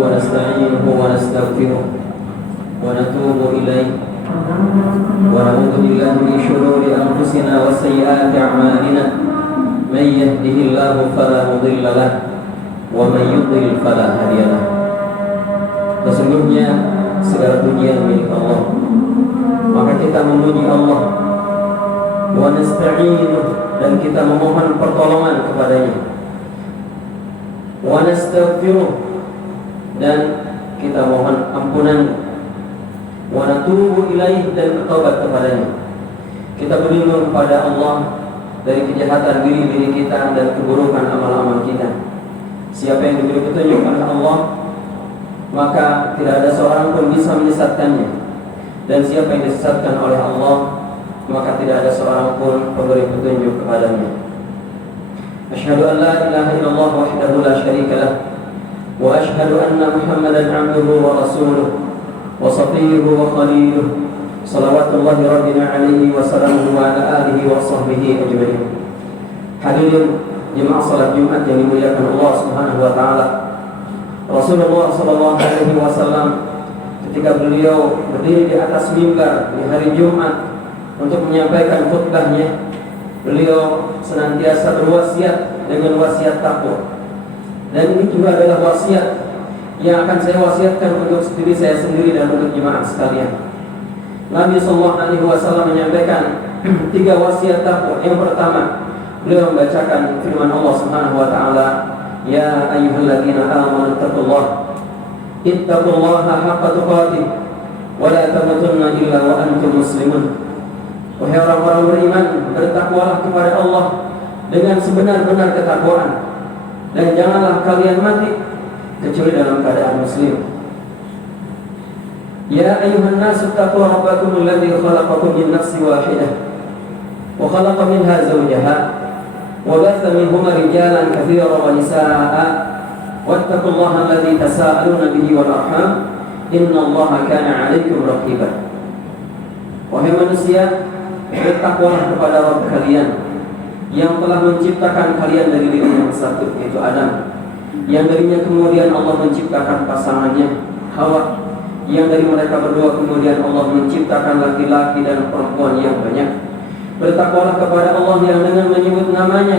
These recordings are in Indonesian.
ونستعينه ونستغفره ونتوب إليه ونعوذ بالله من شرور أنفسنا وسيئات أعمالنا من يهده الله فلا مضل له ومن يضلل فلا هادي له. Sesungguhnya segala pujian milik Allah, maka kita memuji Allah, wa nasta'inuh, dan kita memohon pertolongan kepadanya, wa nastaghfiruh, dan kita mohon ampunan, wa natubu ilaih, dan bertobat kepadanya. Kita berlindung kepada Allah dari kejahatan diri kita dan keburukan amal-amal kita. Siapa yang diberi petunjuk oleh Allah, maka tidak ada seorang pun bisa menyesatkannya. Dan siapa yang disesatkan oleh Allah, maka tidak ada seorang pun pemberi petunjuk kepadanya. Asyhadu an la ilaha illallah wahdahu la syarika lah, wa asyhadu anna Muhammadan 'abduhu wa rasuluh wa safiyyuhu wa khaliluh, salawatullahi rabbina alaihi wa salamuhu wa ala alihi wa sahbihi ajma'in. Hadirin jemaah salat Jumat yang dimuliakan Allah Subhanahu wa taala. Rasulullah sallallahu alaihi wasallam ketika beliau berdiri di atas mimbar di hari Jumat untuk menyampaikan khutbahnya, beliau senantiasa berwasiat dengan wasiat takwa. Dan ini juga adalah wasiat yang akan saya wasiatkan untuk diri saya sendiri dan untuk jemaah sekalian. Nabi sallallahu alaihi wasallam menyampaikan 3 wasiat takwa. Yang pertama, beliau membacakan firman Allah Subhanahu wa taala, ya ayyuhalladzina amanu ittaqullaha haqqa tuqatih wa la tamutunna illa wa antum muslimun. Wahai orang-orang beriman, bertakwalah kepada Allah dengan sebenar-benar ketakwaan, dan janganlah kalian mati kecuali dalam keadaan muslim. Ya ayyuhan nasu taqu rabbakum alladzi khalaqakum min nafsin wahidah wa khalaqa minha zawjaha wa batha minhuma rijalan katsiran wa nisaa'a wattaqullaha alladzi tasaaluna bihi wal arham innallaha kana 'alaikum raqiba. Wahai manusia, bertakwalah kepada Rabb kalian yang telah menciptakan kalian dari diri yang satu, yaitu Adam, yang darinya kemudian Allah menciptakan pasangannya Hawa, yang dari mereka berdua kemudian Allah menciptakan laki-laki dan perempuan yang banyak. Bertakwalah kepada Allah yang dengan menyebut namanya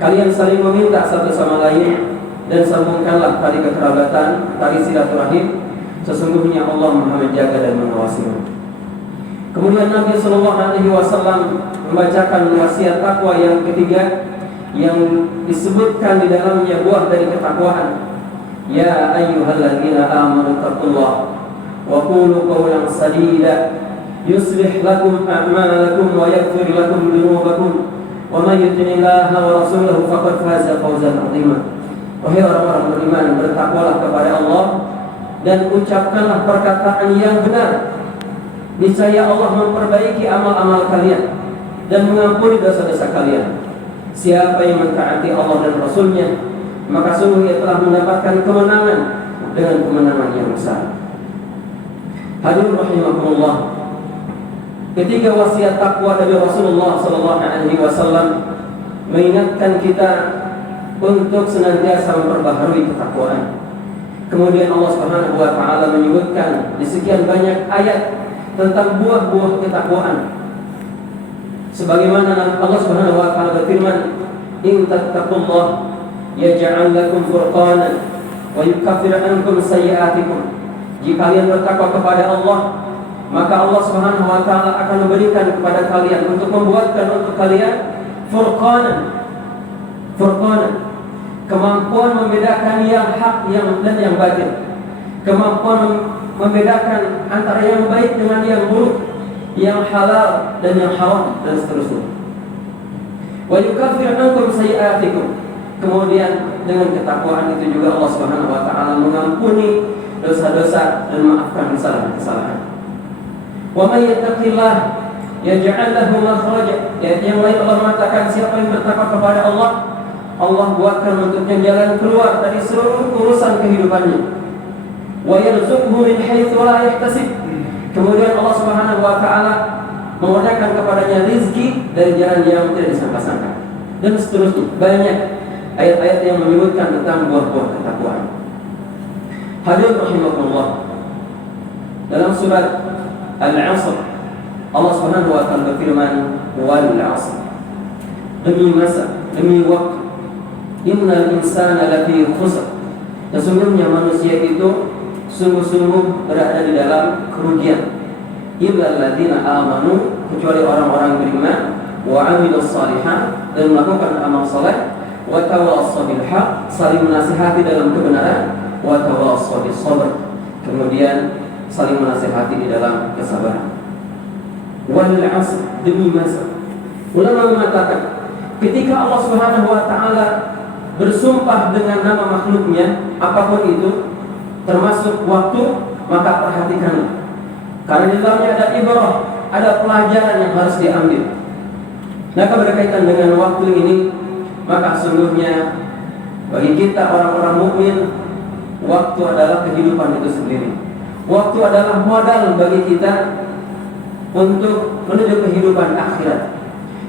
kalian saling meminta satu sama lain, dan sambungkanlah tali kekerabatan, tali silaturahim. Sesungguhnya Allah Maha menjaga dan mengawasimu. Kemudian Nabi sallallahu alaihi wasallam membacakan wasiat takwa yang ketiga yang disebutkan di dalamnya buah dari ketakwaan. Ya ayyuhalladzina amanu taqullaha wa qulu qawlan sadida yuslih lakum a'malakum wa yaghfir lakum dhunubakum wa may yuti'illaha wa rasulahu faqad faza fawzan 'azima. Wahai orang-orang beriman, bertakwalah kepada Allah dan ucapkanlah perkataan yang benar. Niscaya Allah memperbaiki amal-amal kalian dan mengampuni dosa-dosa kalian. Siapa yang mentaati Allah dan Rasulnya, maka sungguh ia telah mendapatkan kemenangan dengan kemenangan yang besar. Hadirin rahimakumullah, ketiga wasiat takwa dari Rasulullah sallallahu alaihi wasallam mengingatkan kita untuk senantiasa memperbaharui ketakwaan. Kemudian Allah Subhanahu wa taala menyebutkan di sekian banyak ayat tentang buah-buah ketakwaan. Sebagaimana Allah Subhanahu wa taala berfirman, "In tattaqullah yaj'al lakum furqanan wa yukaffir 'ankum sayyi'atikum." Jika kalian bertakwa kepada Allah, maka Allah Subhanahu wa taala akan memberikan kepada kalian untuk membuatkan untuk kalian furqanan. Furqanan, kemampuan membedakan yang hak dan yang batil. Kemampuan membedakan antara yang baik dengan yang buruk, yang halal dan yang haram, dan seterusnya. Wa yukaffir 'ankum sayyi'atikum. Kemudian dengan ketakwaan itu juga Allah Subhanahu wa taala mengampuni dosa-dosa dan memaafkan kesalahan-kesalahan. Wa may yattaqillah yaj'al lahu makhraja. Yang lain Allah mengatakan, siapa yang bertakwa kepada Allah, Allah buatkan untuknya jalan keluar dari seluruh urusan kehidupannya. Wa yarzuqhu min haitsu la yahtasib. Kemudian Allah Subhanahu wa taala memudahkan kepadanya rezeki dari jalan yang tidak disangka-sangka. Dan seterusnya, banyak ayat-ayat yang menyebutkan tentang buah-buah ketakwaan. Hadirin rahimakumullah, dalam surat Al-'Asr Allah Subhanahu wa taala berfirman, wal 'asr, demi masa, demi waktu, innal insana lafi khusr, sesungguhnya manusia itu sungguh-sungguh berada di dalam kerugian, illal ladzina amanu, kecuali orang-orang beriman, wa 'amilus shalihat, dan melakukan amal saleh, wa tawassaw bil haqq, saling menasihati dalam kebenaran, wa tawassaw bis sabr, kemudian saling menasihati di dalam kesabaran. Wal 'asr, demi masa. Ulama mengatakan ketika Allah Subhanahu wa taala bersumpah dengan nama makhluknya, apapun itu termasuk waktu, maka perhatikanlah, karena di dalamnya ada ibrah, ada pelajaran yang harus diambil. Maka berkaitan dengan waktu ini, maka sungguhnya bagi kita orang-orang mukmin, waktu adalah kehidupan itu sendiri. Waktu adalah modal bagi kita untuk menuju kehidupan akhirat.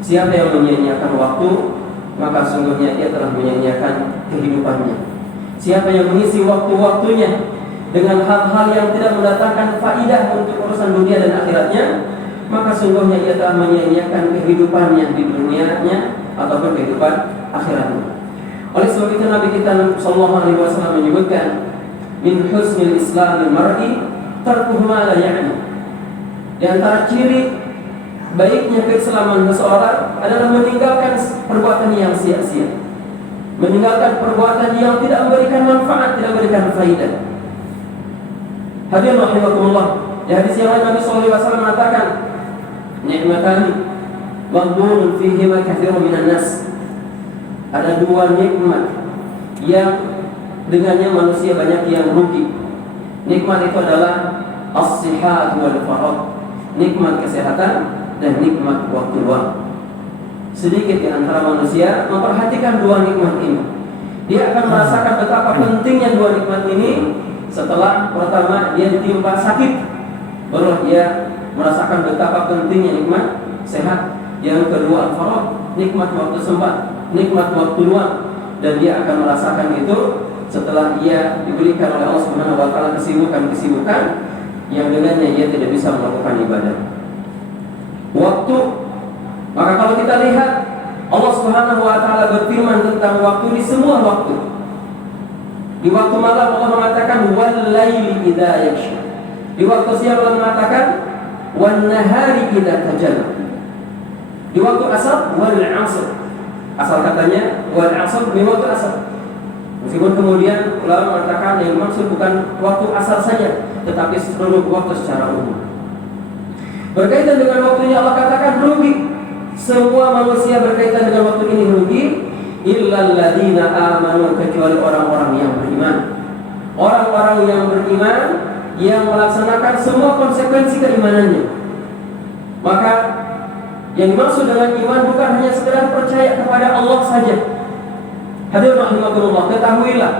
Siapa yang menyia-nyiakan waktu, maka sungguhnya dia telah menyia-nyiakan kehidupannya. Siapa yang mengisi waktu-waktunya dengan hal-hal yang tidak mendatangkan faidah untuk urusan dunia dan akhiratnya, maka sungguhnya ia telah menyia-nyiakan kehidupannya di dunianya ataupun kehidupan akhiratnya. Oleh sebab itu Nabi kita sallallahu alaihi wasallam menyebutkan, min husnil islamil mar'i tarkuhu ma la ya'ni. Di antara ciri baiknya keislaman seseorang adalah meninggalkan perbuatan yang sia-sia, meninggalkan perbuatan yang tidak memberikan manfaat, tidak memberikan faidah. Hadirin rahimakumullah, di hadis yang lain Nabi sallallahu alaihi wasallam mengatakan, nikmatani maghdurun fihima katsirun minan nas. Ada dua nikmat yang dengannya manusia banyak yang rugi. Nikmat itu adalah as-sihat wal faragh, nikmat kesehatan dan nikmat waktu luang. Sedikit di antara manusia memperhatikan dua nikmat ini. Dia akan merasakan betapa pentingnya dua nikmat ini setelah pertama dia ditimpa sakit, baru dia merasakan betapa pentingnya nikmat sehat. Yang kedua al-faragh, nikmat waktu sempat, nikmat waktu luang, dan dia akan merasakan itu setelah ia diberikan oleh Allah Subhanahu wa taala kesibukan-kesibukan yang dengannya ia tidak bisa melakukan ibadah. Waktu, maka kalau kita lihat Allah Subhanahu wa taala berfirman tentang waktu di semua waktu. Di waktu malam Allah mengatakan wal laili idza yaghsha. Di waktu siang Allah mengatakan wan nahari idza tajalla. Di waktu asar wal 'asr. Asal katanya wal 'asr di waktu asar. Meskipun kemudian ulama mengatakan yang maksud bukan waktu asar saja, tetapi seluruh waktu secara umum. Berkaitan dengan waktunya Allah katakan rugi. Semua manusia berkaitan dengan waktu ini rugi, illal ladzina amanu, kecuali orang-orang yang beriman. Orang-orang yang beriman yang melaksanakan semua konsekuensi keimanannya. Maka yang dimaksud dengan iman bukan hanya sekedar percaya kepada Allah saja. Hadirin rahimakumullah, ketahuilah,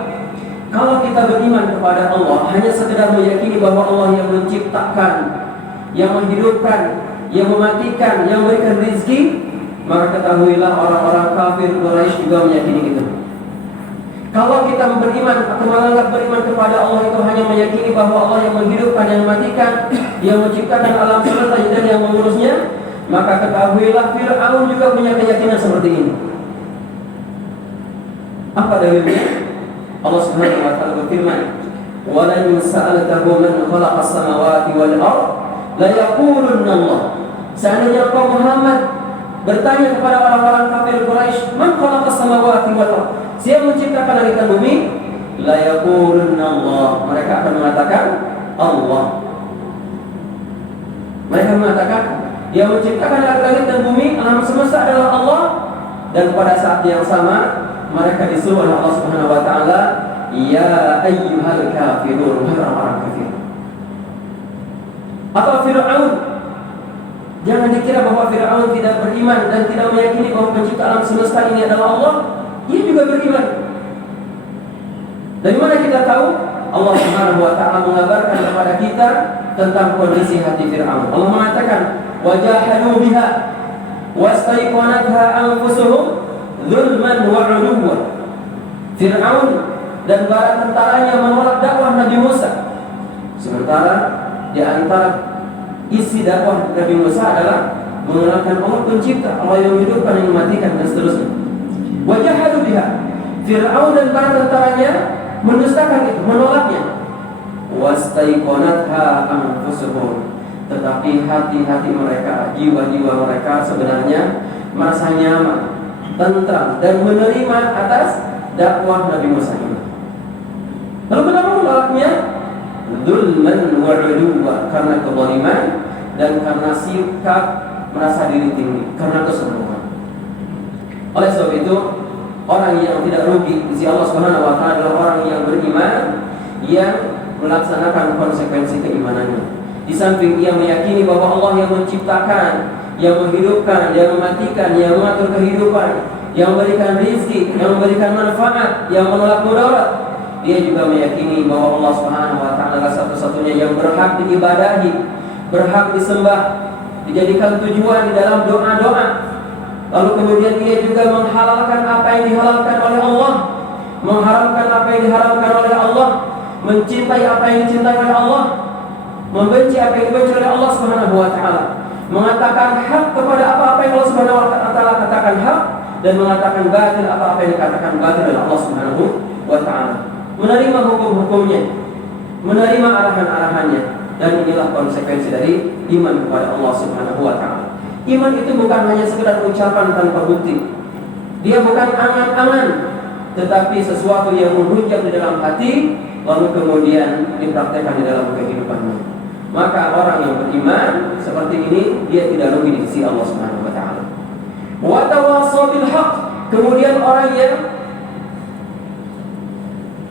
kalau kita beriman kepada Allah hanya sekedar meyakini bahwa Allah yang menciptakan, yang menghidupkan, yang mematikan, yang memberikan rezeki, maka ketahuilah orang-orang kafir Quraisy juga meyakini itu. Kalau kita beriman atau menganggap beriman kepada Allah itu hanya meyakini bahwa Allah yang menghidupkan, yang mematikan, yang menciptakan alam semesta dan yang mengurusnya, maka ketahuilah Fir'aun juga punya keyakinan seperti ini. Apa dalilnya? Allah Subhanahu wa taala berfirman, "Wa la yus'altahu man khalaqas samawati wal ard la yaqulunna Allah." Seandainya kau Muhammad bertanya kepada orang-orang kafir Quraisy, "Man khalaqas samawati wal ard?" Siapa menciptakan langit dan bumi? La yaqulunna Allah. Mereka akan mengatakan Allah. Mereka mengatakan yang menciptakan langit dan bumi, alam semesta adalah Allah, dan pada saat yang sama mereka disuruh oleh Allah Subhanahu wa taala, ya ayyuhal kafirun, orang-orang kafir. Atau Fir'aun, jangan dikira bahwa Fir'aun tidak beriman dan tidak meyakini bahwa pencipta alam semesta ini adalah Allah. Ia juga beriman. Dari mana kita tahu? Allah Subhanahu wa taala mengabarkan kepada kita tentang kondisi hati Fir'aun. Allah mengatakan, wajahadu biha wastaiqanatha anfusuhum zulman wa 'uluwa. Fir'aun dan bala tentaranya menolak dakwah Nabi Musa. Sementara di antara isi dakwah Nabi Musa adalah mengenalkan Allah pencipta, Allah yang menghidupkan, yang mematikan, dan seterusnya. Wajahadu biha, Fir'aun dan para tentaranya mendustakan itu, menolaknya. Wastaiqanatha anfusuhum, tetapi hati-hati mereka, jiwa-jiwa mereka sebenarnya merasa nyaman, tentram, dan menerima atas dakwah Nabi Musa ini. Lalu kenapa menolaknya? Dzulman wa 'uluwa, karena kezaliman dan karena sikap merasa diri tinggi, karena kesombongan. Oleh sebab itu, orang yang tidak rugi di sisi Allah Subhanahu wa taala adalah orang yang beriman, yang melaksanakan konsekuensi keimanannya. Di samping ia meyakini bahwa Allah yang menciptakan, yang menghidupkan, yang mematikan, yang mengatur kehidupan, yang memberikan rezeki, yang memberikan manfaat, yang menolak mudarat, dia juga meyakini bahwa Allah Subhanahu wa taala adalah satu-satunya yang berhak diibadahi, berhak disembah, dijadikan tujuan di dalam doa-doa. Lalu kemudian dia juga menghalalkan apa yang dihalalkan oleh Allah, mengharamkan apa yang diharamkan oleh Allah, mencintai apa yang dicintai oleh Allah, membenci apa yang dibenci oleh Allah Subhanahu wa taala, mengatakan hak kepada apa-apa yang Allah Subhanahu wa taala katakan hak, dan mengatakan batil apa-apa yang dikatakan batil oleh Allah Subhanahu wa taala. Menerima hukum-hukumnya, menerima arahan-arahannya, dan inilah konsekuensi dari iman kepada Allah Subhanahu wa taala. Iman itu bukan hanya sekedar ucapan tanpa bukti. Dia bukan angan-angan, tetapi sesuatu yang menghujam di dalam hati, lalu kemudian dipraktekkan di dalam kehidupannya. Maka orang yang beriman seperti ini, dia tidak rugi di sisi Allah Subhanahu wa taala. Wa tawassaw bil haqq, kemudian orang yang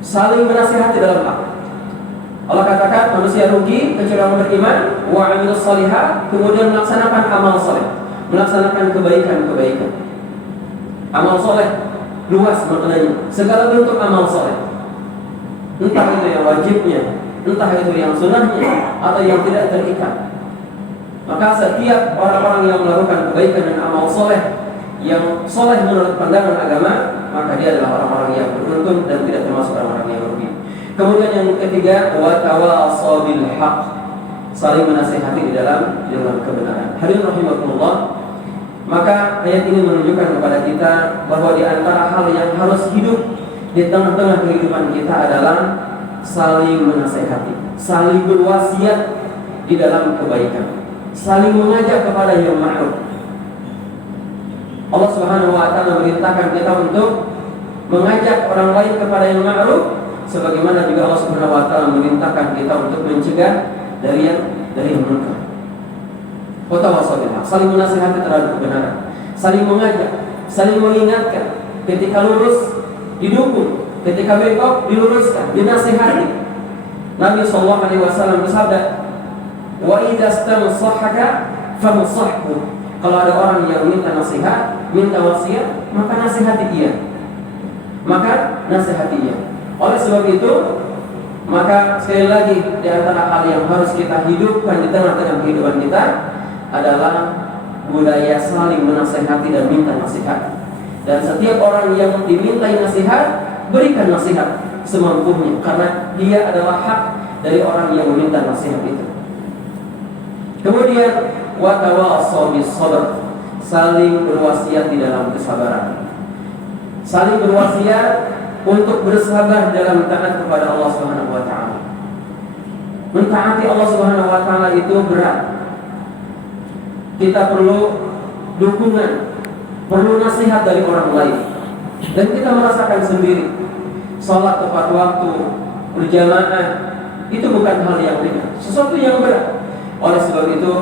saling menasihati dalam hak. Allah katakan manusia rugi kecuali orang beriman, wa 'amilus shalihat, kemudian melaksanakan amal saleh, melaksanakan kebaikan-kebaikan. Amal saleh luas maknanya, segala bentuk amal saleh. Entah itu yang wajibnya, entah itu yang sunnahnya, atau yang tidak terikat. Maka setiap orang-orang yang melakukan kebaikan dan amal soleh, yang soleh menurut pandangan agama, maka dia adalah orang-orang yang beruntung dan tidak termasuk orang-orang yang rugi. Kemudian yang ketiga, wa tawassaw bil haqq, saling menasihati di dalam kebenaran. Hadirin rahimakumullah, maka ayat ini menunjukkan kepada kita bahwa di antara hal yang harus hidup di tengah-tengah kehidupan kita adalah saling menasihati, saling berwasiat di dalam kebaikan, saling mengajak kepada yang ma'ruf. Allah Subhanahu wa taala memerintahkan kita untuk mengajak orang lain kepada yang ma'ruf, sebagaimana juga Allah Subhanahu wa taala memerintahkan kita untuk mencegah dari yang munkar. Wa tawassaw bil haqq, saling menasihati terhadap kebenaran, saling mengajak, saling mengingatkan, ketika lurus didukung, ketika bengkok diluruskan, dinasihati. Nabi sallallahu alaihi wasallam bersabda, "Wa idza stansahaka famsahhu." Kalau ada orang yang minta nasihat, minta wasiat, maka nasihati dia. Maka nasihati dia. Oleh sebab itu, maka sekali lagi di antara hal yang harus kita hidupkan di tengah-tengah kehidupan kita adalah budaya saling menasihati dan minta nasihat. Dan setiap orang yang dimintai nasihat, berikan nasihat semampunya, karena dia adalah hak dari orang yang meminta nasihat itu. Kemudian wa tawassaw bis sabr, saling berwasiat di dalam kesabaran. Saling berwasiat untuk bersabar dalam taat kepada Allah Subhanahu wa taala. Mentaati Allah Subhanahu wa taala itu berat. Kita perlu dukungan, perlu nasihat dari orang lain. Dan kita merasakan sendiri, salat tepat waktu, berjamaah, itu bukan hal yang ringan, sesuatu yang berat. Oleh sebab itu,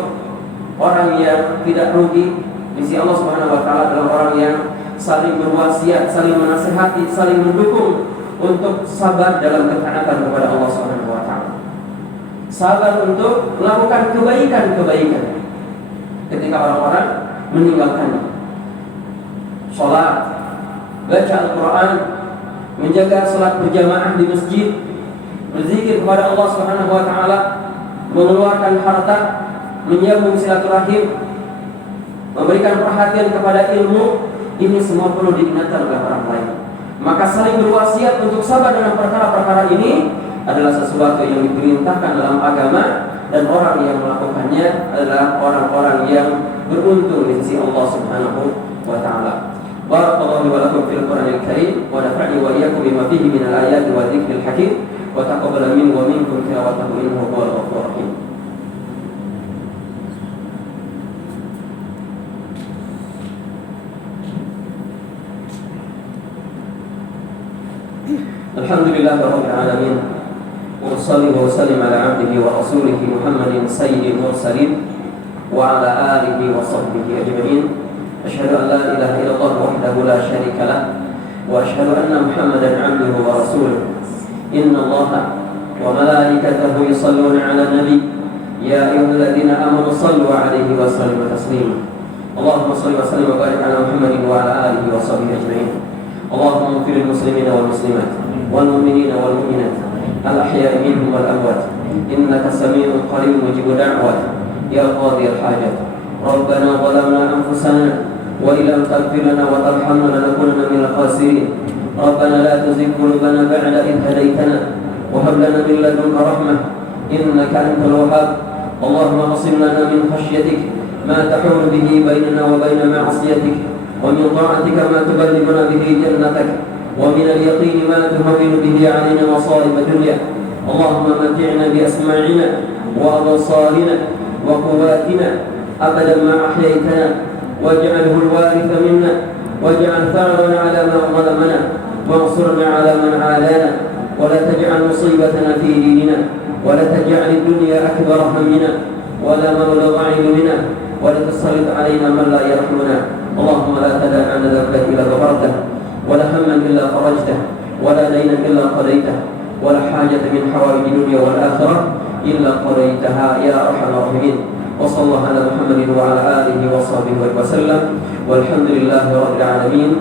orang yang tidak rugi di sisi Allah Subhanahu wa taala adalah orang yang saling berwasiat, saling menasihati, saling mendukung untuk sabar dalam ketaatan kepada Allah Subhanahu wa taala. Sabar untuk melakukan kebaikan-kebaikan ketika orang-orang meninggalkannya. Salat, baca Al-Qur'an, menjaga salat berjamaah di masjid, berzikir kepada Allah Subhanahu wa taala, mengeluarkan harta, menyambung silaturahim, memberikan perhatian kepada ilmu, ini semua perlu diingatkan oleh orang lain. Maka saling berwasiat untuk sabar dalam perkara-perkara ini adalah sesuatu yang diperintahkan dalam agama, dan orang yang melakukannya adalah orang-orang yang beruntung di sisi Allah Subhanahu wa taala. Barakallahu wa lakum fil Qur'anil Karim wa nafa'ni wa iyyakum bima fihi minal ayati wa dzikril hakim wa taqabbal minni wa minkum tilawatahu innahu huwal ghafurur rahim. Alhamdulillah rabbil alamin. Wassalli wa sallim ala abdihi wa rasulihi Muhammadin sayyidil mursalin wa ala alihi wa sahbihi ajma'in. Asyhadu an la ilaha illallah wahdahu la syarika lah wa asyhadu anna Muhammadan 'abduhu wa rasuluh. Inna Allaha wa malaikatahu yusholluna 'alan nabi ya ayyuhalladzina amanu shallu 'alaihi wa sallimu taslima. Allahumma shalli wa sallim wa barik 'ala Muhammadin wa ala alihi wa sahbihi ajma'in. Allahumma ighfir lil muslimina wal muslimat wal mu'minina wal mu'minat al-ahya'i minhum wal amwat innaka samii'un qariibun mujibud da'wat ya qadhiyal hajat. Rabbana zalamna anfusana wa illam taghfir lana wa tarhamna lanakunanna minal khasirin. Rabbana la tuzigh qulubana ba'da idh hadaytana wa hab lana min ladunka rahmah innaka antal wahhab. Allahumma qsim lana min khashyatik ma tahulu bihi bainana wa baina ma'asiyatik wa min ta'atika ma tuballighuna bihi jannatak wa min al-yaqini ma tuhawwinu bihi 'alaina masa'ib ad-dunya. Allahumma mat'ina bi asma'ina wa absarina wa quwwatina abadan ma ahyaytana waj'alhu al-waritha minna waj'al tharana 'ala man zalamana wansurna 'ala man 'adana wa la taj'al musibatana fi dinina wa la taj'al ad-dunya akbar hammina wa la mablagha 'ilmina wa la tusallit 'alaina man la yarhamuna. Allahumma la tada' 'anna dhanban illa ghafartah wa la hamman illa farajtah wa la daynan illa qadaytah wa la hajatan min hawaij dunya wal akhirah illa qadaytaha ya arhamar rahimin. Wa sallallahu ala Muhammadin wa ala alihi wa sahbihi wa sallam walhamdulillahi rabbil alamin.